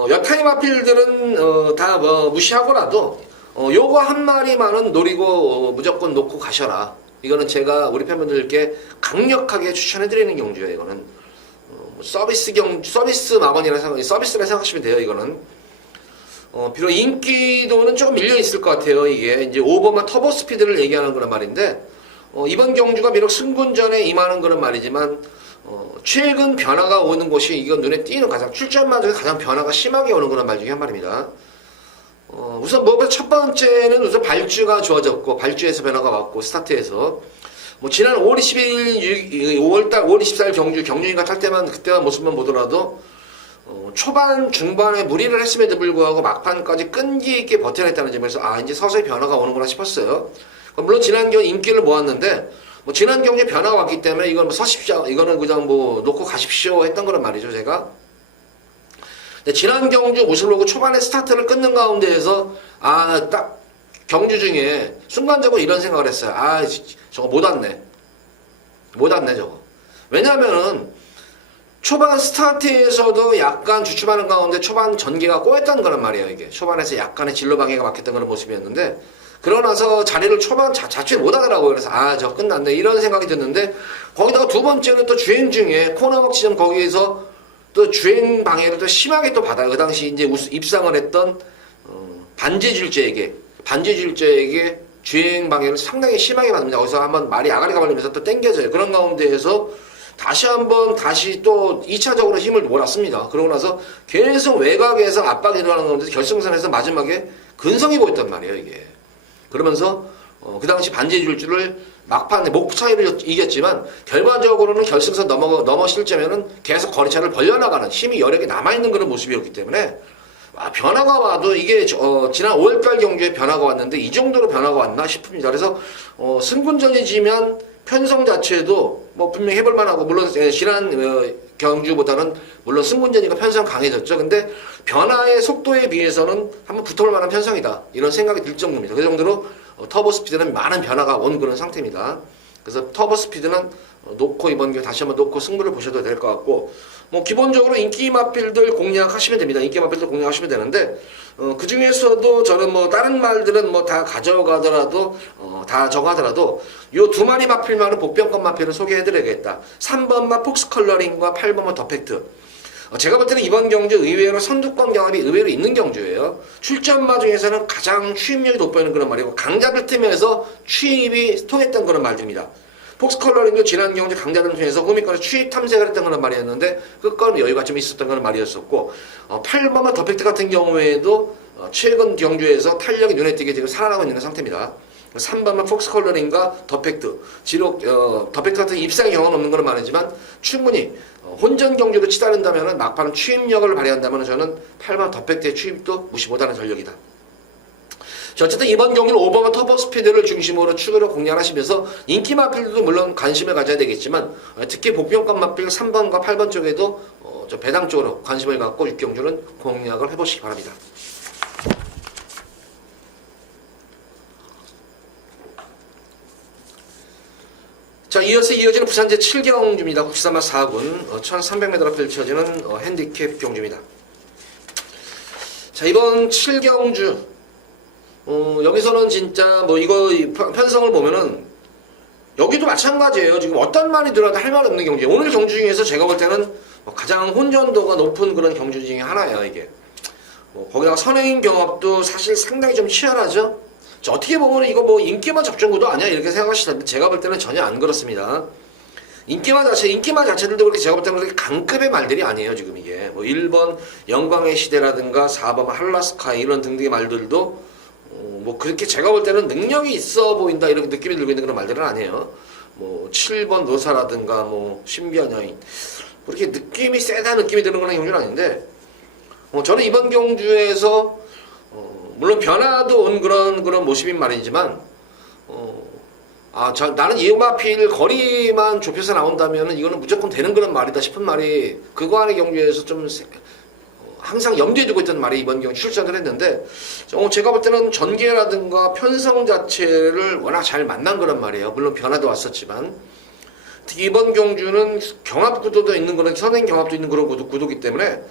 여타임 마필들은 다 무시하고라도 요거 한 마리만은 노리고 무조건 놓고 가셔라. 이거는 제가 우리 팬분들께 강력하게 추천해드리는 경주예요. 이거는 서비스 마건이라 서비스라 생각하시면 돼요. 이거는 비록 인기도는 조금 밀려 있을 것 같아요. 이게 이제 오버만 터보 스피드를 얘기하는 그런 말인데 이번 경주가 비록 승군전에 임하는 그런 말이지만 최근 변화가 오는 곳이 이건 눈에 띄는 가장 출전만 중에 가장 변화가 심하게 오는 그런 말 중에 한 말입니다. 우선 무엇보다 첫 번째는 우선 발주가 좋아졌고 발주에서 변화가 왔고 스타트에서 지난 5월 22일 5월달 5월 24일 경주인가 탈 때만 그때만 모습만 보더라도 초반 중반에 무리를 했음에도 불구하고 막판까지 끈기 있게 버텨냈다는 점에서 이제 서서히 변화가 오는구나 싶었어요. 물론 지난 경주 인기를 모았는데 지난 경주에 변화가 왔기 때문에 이건 서십시오, 이거는 그냥 놓고 가십시오 했던 거란 말이죠, 제가. 근데 지난 경주 모습을 보고 초반에 스타트를 끊는 가운데에서 딱 경주 중에 순간적으로 이런 생각을 했어요. 저거 못 왔네 저거. 왜냐면은 초반 스타트에서도 약간 주춤하는 가운데 초반 전개가 꼬였던 거란 말이에요. 이게 초반에서 약간의 진로 방해가 막혔던 그런 모습이었는데 그러고 나서 자리를 초반 자체 못하더라고요. 그래서 저 끝났네 이런 생각이 드는데 거기다가 두 번째는 또 주행 중에 코너먹 지점 거기에서 또 주행 방해를 또 심하게 또 받아요. 그 당시 이제 입상을 했던 반지질주에게 주행 방해를 상당히 심하게 받습니다. 거기서 한번 말이 아가리가 걸리면서 또 땡겨져요. 그런 가운데에서 다시 또 2차적으로 힘을 몰았습니다. 그러고 나서 계속 외곽에서 압박이 들어가는 가운데 결승선에서 마지막에 근성이 보였단 말이에요, 이게. 그러면서 그 당시 반지질주를 막판에 목 차이를 이겼지만 결과적으로는 결승선 넘어실 점에는 계속 거리차를 벌려나가는 힘이 여력이 남아있는 그런 모습이었기 때문에 변화가 와도 이게 지난 5월달 경주에 변화가 왔는데 이 정도로 변화가 왔나 싶습니다. 그래서 승군전이 지면 편성 자체도 분명히 해볼 만하고 물론 지난 경주보다는 물론 승군전이가 편성 강해졌죠. 근데 변화의 속도에 비해서는 한번 붙어볼 만한 편성이다 이런 생각이 들 정도입니다. 그 정도로 터보 스피드는 많은 변화가 온 그런 상태입니다. 그래서 터보 스피드는 놓고 이번 경기 다시 한번 놓고 승부를 보셔도 될 것 같고 기본적으로 인기 마필들 공략하시면 됩니다. 인기 마필들 공략하시면 되는데 그 중에서도 저는 다른 말들은 다 가져가더라도 다 정하더라도 요 두 마리 마필만은 복병권 마필을 소개해드려야겠다. 3번마 폭스 컬러링과 8번마 더팩트. 제가 볼 때는 이번 경주 의외로 선두권 경합이 의외로 있는 경주예요. 출전마 중에서는 가장 추입력이 돋보이는 그런 말이고 강자들 틈에서 추입이 통했던 그런 말들입니다. 폭스 컬러링도 지난 경주 강자들 중에서 후미권에서 추입 탐색을 했던 그런 말이었는데 끝까지 여유가 좀 있었던 그런 말이었었고 8번마 더팩트 같은 경우에도 최근 경주에서 탄력이 눈에 띄게 지금 살아나고 있는 상태입니다. 3번만 폭스 컬러링과 더팩트, 지록 더팩트 같은 입상 경험 없는 건 많지만 충분히 혼전 경주로 치달은다면 막판 추입력을 발휘한다면 저는 8번 더팩트의 추입도 무시 못하는 전력이다. 어쨌든 이번 경기는 5번과 터보 스피드를 중심으로 축으로 공략하시면서 인기 마필도 물론 관심을 가져야 되겠지만 특히 복병권 마필 3번과 8번 쪽에도 배당 쪽으로 관심을 갖고 6경주는 공략을 해보시기 바랍니다. 자, 이어지는 부산 제7경주입니다. 국지산마 4군 1300m로 펼쳐지는 핸디캡 경주입니다. 자, 이번 7경주 여기서는 진짜 이거 편성을 보면은 여기도 마찬가지예요. 지금 어떤 말이 들어도 할 말 없는 경주. 오늘 경주 중에서 제가 볼 때는 가장 혼전도가 높은 그런 경주 중에 하나예요, 이게. 거기다가 선행인 경합도 사실 상당히 좀 치열하죠. 자, 어떻게 보면 이거 인기만 접전구도 아니야 이렇게 생각하시는데 제가 볼 때는 전혀 안 그렇습니다. 인기마 자체들도 그렇게 제가 볼 때는 그렇게 강급의 말들이 아니에요. 지금 이게 1번 영광의 시대라든가 4번 한라스카이 이런 등등의 말들도 그렇게 제가 볼 때는 능력이 있어 보인다 이렇게 느낌이 들고 있는 그런 말들은 아니에요. 7번 노사라든가 신비한 여인 그렇게 느낌이 세다 느낌이 드는 그런 경주는 아닌데 저는 이번 경주에서 물론 변화도 온 그런 모습인 말이지만 나는 이마필 거리만 좁혀서 나온다면 이거는 무조건 되는 그런 말이다 싶은 말이 그거 안의 경주에서 좀 항상 염두에 두고 있던 말이 이번 경주 출전을 했는데 제가 볼 때는 전개라든가 편성 자체를 워낙 잘 만난 거란 말이에요. 물론 변화도 왔었지만 특히 이번 경주는 경합 구도도 있는 그런 선행 경합도 있는 그런 구도기 때문에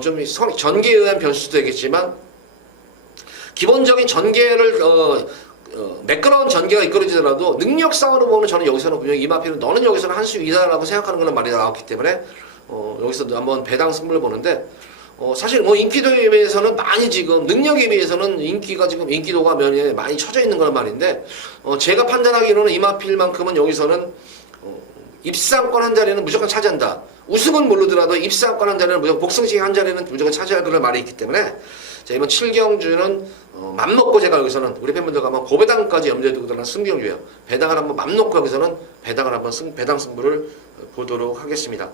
좀 전개에 의한 변수도 되겠지만 기본적인 전개를 매끄러운 전개가 이끌어지더라도 능력상으로 보면 저는 여기서는 분명히 이마피는 너는 여기서는 한 수 위다라고 생각하는 그런 말이 나왔기 때문에 여기서 한번 배당 승부를 보는데 사실 뭐 인기도에 비해서는 많이 지금 능력에 비해서는 인기도가 면에 많이 쳐져 있는 그런 말인데 제가 판단하기로는 이마필만큼은 여기서는 입상권 한 자리는 무조건 차지한다. 우승은 모르더라도 입상권 한 자리는 무조건 복승식 한 자리는 무조건 차지할 그런 말이 있기 때문에 자, 이번 7경주는 맘먹고 제가 여기서는 우리 팬분들과 한번 고배당까지 염두에 두고 들어간 승경주예요. 배당을 한번 맘먹고 여기서는 배당을 한번 배당 승부를 보도록 하겠습니다.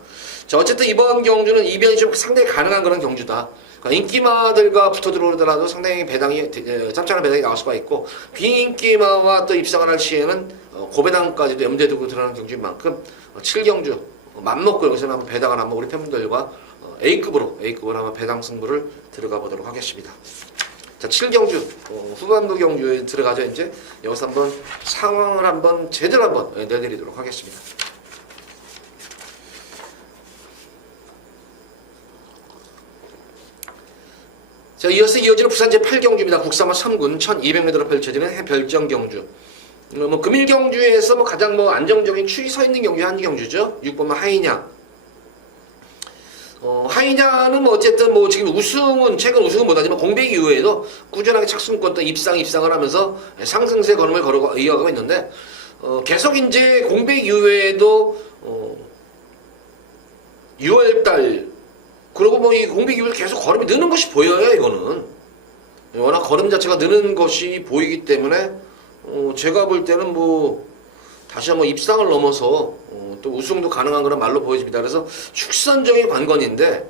자, 어쨌든 이번 경주는 이변이 좀 상당히 가능한 그런 경주다. 그러니까 인기마들과 붙어 들어오더라도 상당히 배당이 짭짤한 배당이 나올 수가 있고 비인기마와 또 입상을 할 시에는 고배당까지도 염두에 두고 들어가는 경주인 만큼 7경주 맘먹고 여기서는 한번 배당을 한번 우리 팬분들과 A급으로 한번 배당 승부를 들어가 보도록 하겠습니다. 자, 7경주 후반부 경주에 들어가죠. 이제 여기서 한번 상황을 한번 제대로 한번 내드리도록 하겠습니다. 자, 이어서 이어지는 부산 제8경주입니다. 국사마 3군 1200m로 펼쳐지는 별정 경주. 금일 경주에서 가장 안정적인 축이 서 있는 경주 한 경주죠. 6번마 하이냐. 하이냐는 어쨌든 지금 최근 우승은 못하지만 공백 이후에도 꾸준하게 착순권 또 입상을 하면서 상승세 걸음을 이어가고 있는데, 계속 이제 공백 이후에도, 6월달, 그리고 이 공백 이후에 계속 걸음이 느는 것이 보여요, 이거는. 워낙 걸음 자체가 느는 것이 보이기 때문에, 제가 볼 때는 다시 한번 입상을 넘어서 또 우승도 가능한 그런 말로 보여집니다. 그래서 축선적인 관건인데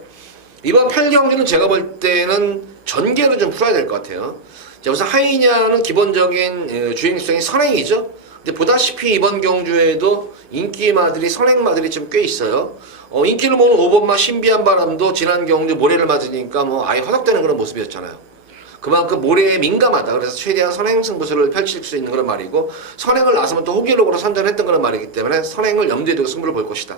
이번 8경주는 제가 볼 때는 전개를 좀 풀어야 될 것 같아요. 자, 우선 하이냐는 기본적인 주행성이 선행이죠. 근데 보다시피 이번 경주에도 인기마들이 선행마들이 좀 꽤 있어요. 인기를 모으는 5번마 신비한 바람도 지난 경주 모래를 맞으니까 아예 허덕대는 그런 모습이었잖아요. 그만큼 모래에 민감하다. 그래서 최대한 선행 승부수를 펼칠 수 있는 그런 말이고 선행을 나서면 또 호기록으로 선전했던 그런 말이기 때문에 선행을 염두에 두고 승부를 볼 것이다.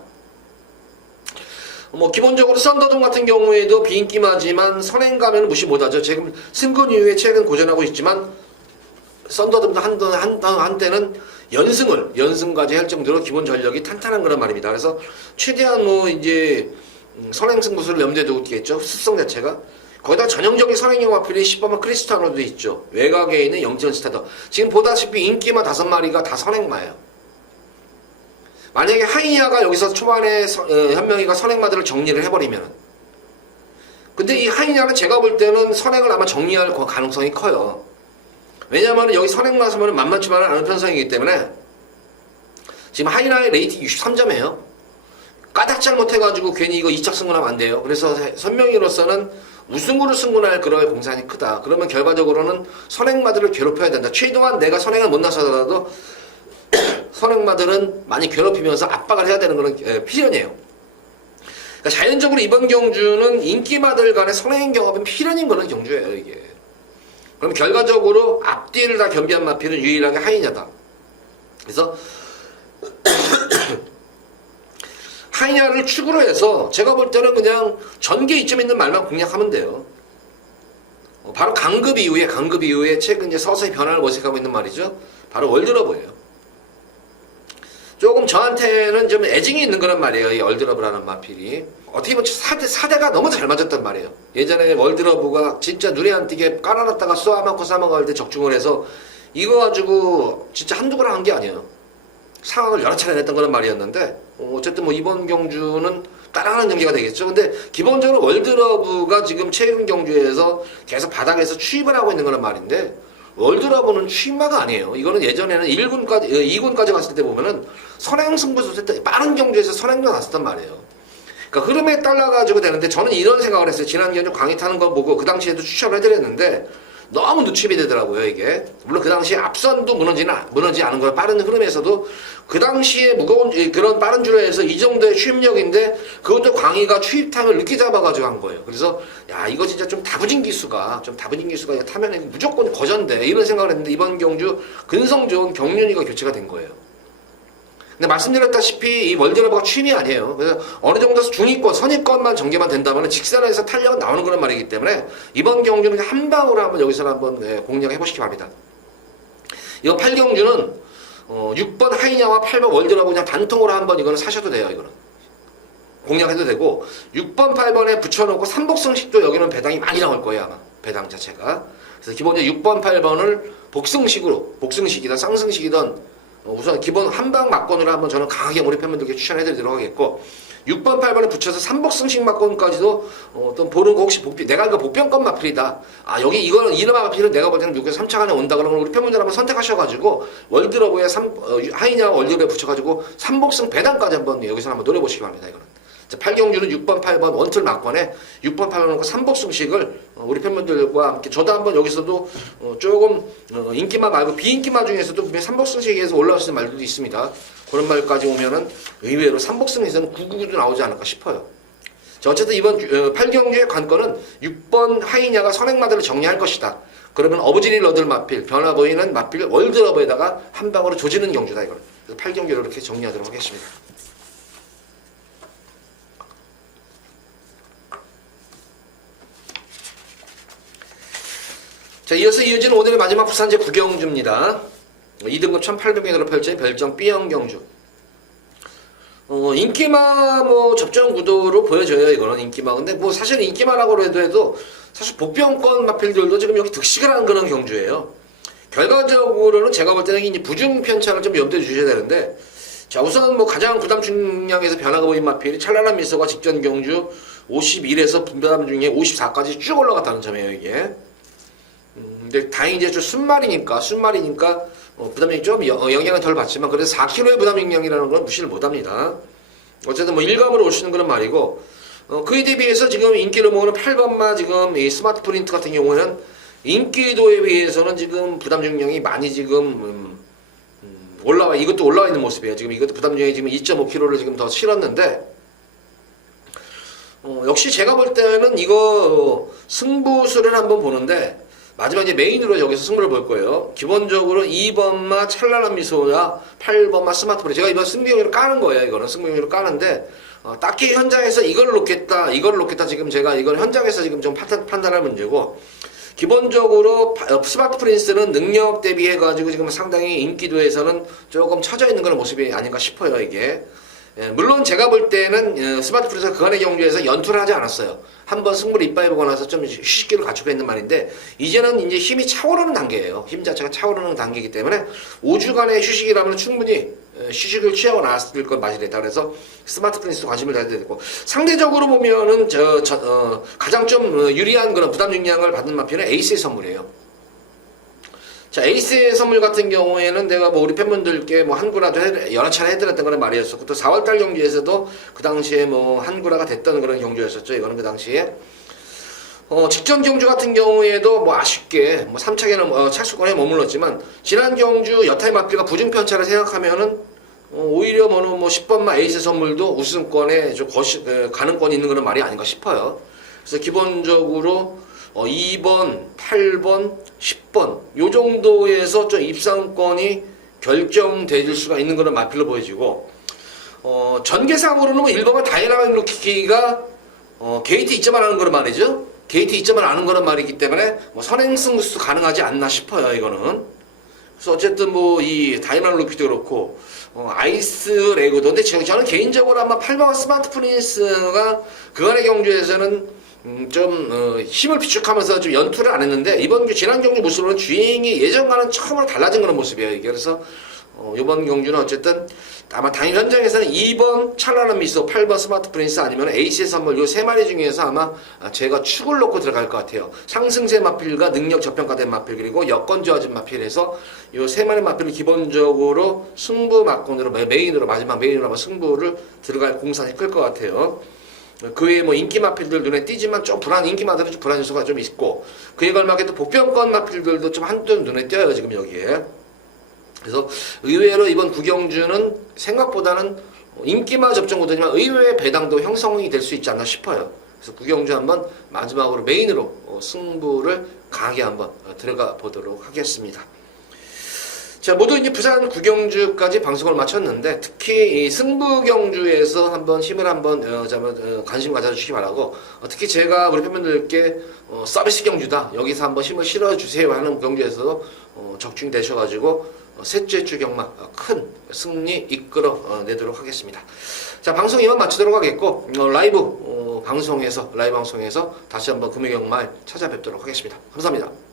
기본적으로 썬더돔 같은 경우에도 비인기마지만 선행 가면 무시 못하죠. 지금 승권 이후에 최근 고전하고 있지만 썬더돔도 한때는 연승까지 할 정도로 기본 전력이 탄탄한 그런 말입니다. 그래서 최대한 이제 선행 승부수를 염두에 두고 있겠죠. 습성 자체가. 거기다 전형적인 선행형 마필이 10번만 크리스타노도 있죠. 외곽에 있는 영지원 스타더. 지금 보다시피 인기마 5마리가 다 선행마예요. 만약에 하이냐가 여기서 초반에 현명이가 선행마들을 정리를 해버리면, 근데 이 하이냐는 제가 볼 때는 선행을 아마 정리할 가능성이 커요. 왜냐하면 여기 선행마 서면 만만치만은 않은 편성이기 때문에 지금 하이냐의 레이팅 63점이에요. 까닥 잘못해가지고 괜히 이거 2착 승부하면 안 돼요. 그래서 선명이로서는 우승으로 승부할 그럴 공산이 크다. 그러면 결과적으로는 선행마들을 괴롭혀야 된다. 최동안 내가 선행을 못 나서더라도 선행마들은 많이 괴롭히면서 압박을 해야 되는 그런 필연이에요. 그러니까 자연적으로 이번 경주는 인기마들 간의 선행 경합은 필연인 그런 경주예요, 이게. 그럼 결과적으로 앞뒤를 다 겸비한 마필은 유일하게 하이냐다. 그래서 하이냐를 축으로 해서 제가 볼 때는 그냥 전개 이점 있는 말만 공략하면 돼요. 바로 강급 이후에 최근 이제 서서히 변화를 모색하고 있는 말이죠. 바로 월드러브예요. 조금 저한테는 좀 애증이 있는 그런 말이에요. 이 월드러브라는 마필이. 어떻게 보면 사대가 너무 잘 맞았단 말이에요. 예전에 월드러브가 진짜 눈에 안 띄게 깔아놨다가 쏘아먹고 싸먹을 때 적중을 해서 이거 가지고 진짜 한두 번 한 게 아니에요. 상황을 여러 차례 냈던 그런 말이었는데 어쨌든 이번 경주는 따라가는 경기가 되겠죠. 근데 기본적으로 월드러브가 지금 최근 경주에서 계속 바닥에서 추입을 하고 있는 그런 말인데 월드러브는 추입마가 아니에요. 이거는 예전에는 2군까지 갔을 때 보면은 선행 승부수 때 빠른 경주에서 선행도 났었단 말이에요. 그러니까 흐름에 따라가지고 되는데 저는 이런 생각을 했어요. 지난 경주 광희 타는 거 보고 그 당시에도 추천을 해드렸는데 너무 누침이 되더라고요, 이게. 물론 그 당시에 앞선도 무너지지 않은 거야. 빠른 흐름에서도 그 당시에 무거운 그런 빠른 주로에서 이 정도의 추입력인데 그것도 광희가 추입탐을 늦게 잡아가지고 한 거예요. 그래서 야 이거 진짜 좀 다부진 기수가 이거 타면 무조건 거전돼 이런 생각을 했는데 이번 경주 근성 좋은 경륜이가 교체가 된 거예요. 근데 말씀드렸다시피 이 월드러버가 취임이 아니에요. 그래서 어느 정도 중위권, 선위권만 전개만 된다면 직선에서 탄력은 나오는 그런 말이기 때문에 이번 경주는 한 방으로 한번 여기서 한번 공략해 보시기 바랍니다. 이번 8경주는 6번 하이냐와 8번 월드러버 그냥 단통으로 한번 이거는 사셔도 돼요. 이거는 공략해도 되고 6번, 8번에 붙여놓고 삼복승식도 여기는 배당이 많이 나올 거예요. 아마 배당 자체가. 그래서 기본적으로 6번, 8번을 복승식이든 쌍승식이든 우선 기본 한방 막건으로 한번 저는 강하게 우리 팬분들께 추천해드리도록 하겠고 6번, 8번에 붙여서 삼복승식 막건까지도 어떤 보는 거 혹시 내가 이거 복병권 마필이다. 아 여기 이거는 이놈의 마필은 내가 볼 때는 6에서 3차 안에 온다 그러면 우리 팬분들 한번 선택하셔가지고 월드러브에 하이냐 월드러브에 붙여가지고 삼복승 배당까지 한번 여기서 한번 노려보시기 바랍니다. 이거는. 8경주는 6번, 8번 원툴 막건에 6번, 8번 놓고 삼복승식을 우리 팬분들과 함께 저도 한번 여기서도 조금 인기만 말고 비인기만 중에서도 분명히 삼복승식에서 올라올 수 있는 말들도 있습니다. 그런 말까지 오면은 의외로 삼복승에서는 999도 나오지 않을까 싶어요. 자, 어쨌든 이번 8경주의 관건은 6번 하이냐가 선행마들을 정리할 것이다. 그러면 어부지리 러들 마필, 변화 보이는 마필 월드러버에다가 한 방으로 조지는 경주다. 이걸. 그래서 8경주를 이렇게 정리하도록 하겠습니다. 자, 이어서 이어지는 오늘의 마지막 부산제 9경주입니다. 2등급 1800m로 펼쳐진 별정 B형 경주. 인기마 접전 구도로 보여져요. 이거는 인기마. 근데 사실 인기마라고 해도 사실 복병권 마필들도 지금 여기 득식을 하는 그런 경주예요. 결과적으로는 제가 볼 때는 이제 부중 편차를 좀 염두에 주셔야 되는데, 자, 우선 가장 부담 중량에서 변화가 보인 마필이 찬란한 미소가 직전 경주 51에서 부담 중에 54까지 쭉 올라갔다는 점이에요, 이게. 근데 다행히 이제 좀 순말이니까 부담력이 좀 영향은 덜 받지만 그래도 4kg의 부담 영향이라는 건 무시를 못합니다. 어쨌든 일감으로 올 수 있는 그런 말이고 그에 대비해서 지금 인기를 모으는 8번마 지금 이 스마트 프린트 같은 경우에는 인기도에 비해서는 지금 부담 중량이 많이 지금 이것도 올라와 있는 모습이에요. 지금 이것도 부담 중량이 지금 2.5kg를 지금 더 실었는데 역시 제가 볼 때는 이거 승부수를 한번 보는데 마지막 이제 메인으로 여기서 승부를 볼 거예요. 기본적으로 2번마 찬란한 미소야 8번마 스마트폰. 제가 이번 승부용으로 까는 거예요. 이거는 승부용으로 까는데 딱히 현장에서 이걸 놓겠다 지금 제가 이걸 현장에서 지금 좀 판단할 문제고 기본적으로 스마트 프린스는 능력 대비해가지고 지금 상당히 인기도에서는 조금 처져 있는 그런 모습이 아닌가 싶어요. 이게. 물론 제가 볼 때는 스마트 프린스가 그간의 경주에서 연투를 하지 않았어요. 한번 승부를 이빠해보고 나서 좀 휴식기를 갖추고 있는 말인데 이제는 이제 힘이 차오르는 단계예요. 힘 자체가 차오르는 단계이기 때문에 5주간의 휴식이라면 충분히 휴식을 취하고 나왔을 것 맛이 됐다. 그래서 스마트 프린스도 관심을 가져야 되고 상대적으로 보면은 가장 좀 유리한 그런 부담 중량을 받는 마필은 에이스의 선물이에요. 자, 에이스의 선물 같은 경우에는 내가 우리 팬분들께 한구라도 여러 차례 해드렸던 그런 말이었었고, 또 4월달 경주에서도 그 당시에 한구라가 됐던 그런 경주였었죠. 이거는 그 당시에. 직전 경주 같은 경우에도 아쉽게 3차계는 착수권에 머물렀지만, 지난 경주 여타의 마필과 부중 편차를 생각하면은, 오히려 10번마 에이스 선물도 우승권에 좀 가능권이 있는 그런 말이 아닌가 싶어요. 그래서 기본적으로 2번, 8번, 10번 요 정도에서 좀 입상권이 결정될 수가 있는 그런 마필로 보여지고 전개상으로는 1번은 다이나믹 루키가 게이트 2점을 하는 그런 말이죠. 게이트 2점을 하는 그런 말이기 때문에 선행승수도 가능하지 않나 싶어요. 이거는. 그래서 어쨌든 이 다이나믹 루키도 그렇고 아이스 레그도 근데 저는 개인적으로 아마 8번 스마트 프린스가 그간의 경주에서는 좀 힘을 비축하면서 좀 연투를 안 했는데 이번 지난 경주 모습으로는 주행이 예전과는 처음으로 달라진 그런 모습이에요. 이게 그래서 이번 경주는 어쨌든 아마 당일 현장에서는 2번 찬란한 미소, 8번 스마트 프린스 아니면 에이스의 선물 요 세 마리 중에서 아마 제가 축을 놓고 들어갈 것 같아요. 상승세 마필과 능력 저평가된 마필 그리고 여건 좋아진 마필에서 요 세 마리 마필을 기본적으로 승부 막건으로 메인으로 마지막 메인으로 아마 승부를 들어갈 공산이 클 것 같아요. 그 외에 뭐 인기 마필들 눈에 띄지만 좀 인기 마들은 좀 불안 요소가 좀 있고, 그에 걸맞게 또 복병권 마필들도 좀 한두 눈에 띄어요 지금 여기에. 그래서 의외로 이번 구경주는 생각보다는 인기마 접종 구도지만 의외의 배당도 형성이 될 수 있지 않나 싶어요. 그래서 구경주 한번 마지막으로 메인으로 승부를 강하게 한번 들어가 보도록 하겠습니다. 자, 모두 이제 부산 구경주까지 방송을 마쳤는데, 특히 이 승부경주에서 한번 힘을 한번 관심 가져주시기 바라고, 특히 제가 우리 팬분들께 서비스 경주다, 여기서 한번 힘을 실어주세요 하는 경주에서 적중이 되셔가지고 셋째 주 경마 큰 승리 이끌어 내도록 하겠습니다. 자, 방송 이만 마치도록 하겠고, 라이브 방송에서 다시 한번 금요경마에 찾아뵙도록 하겠습니다. 감사합니다.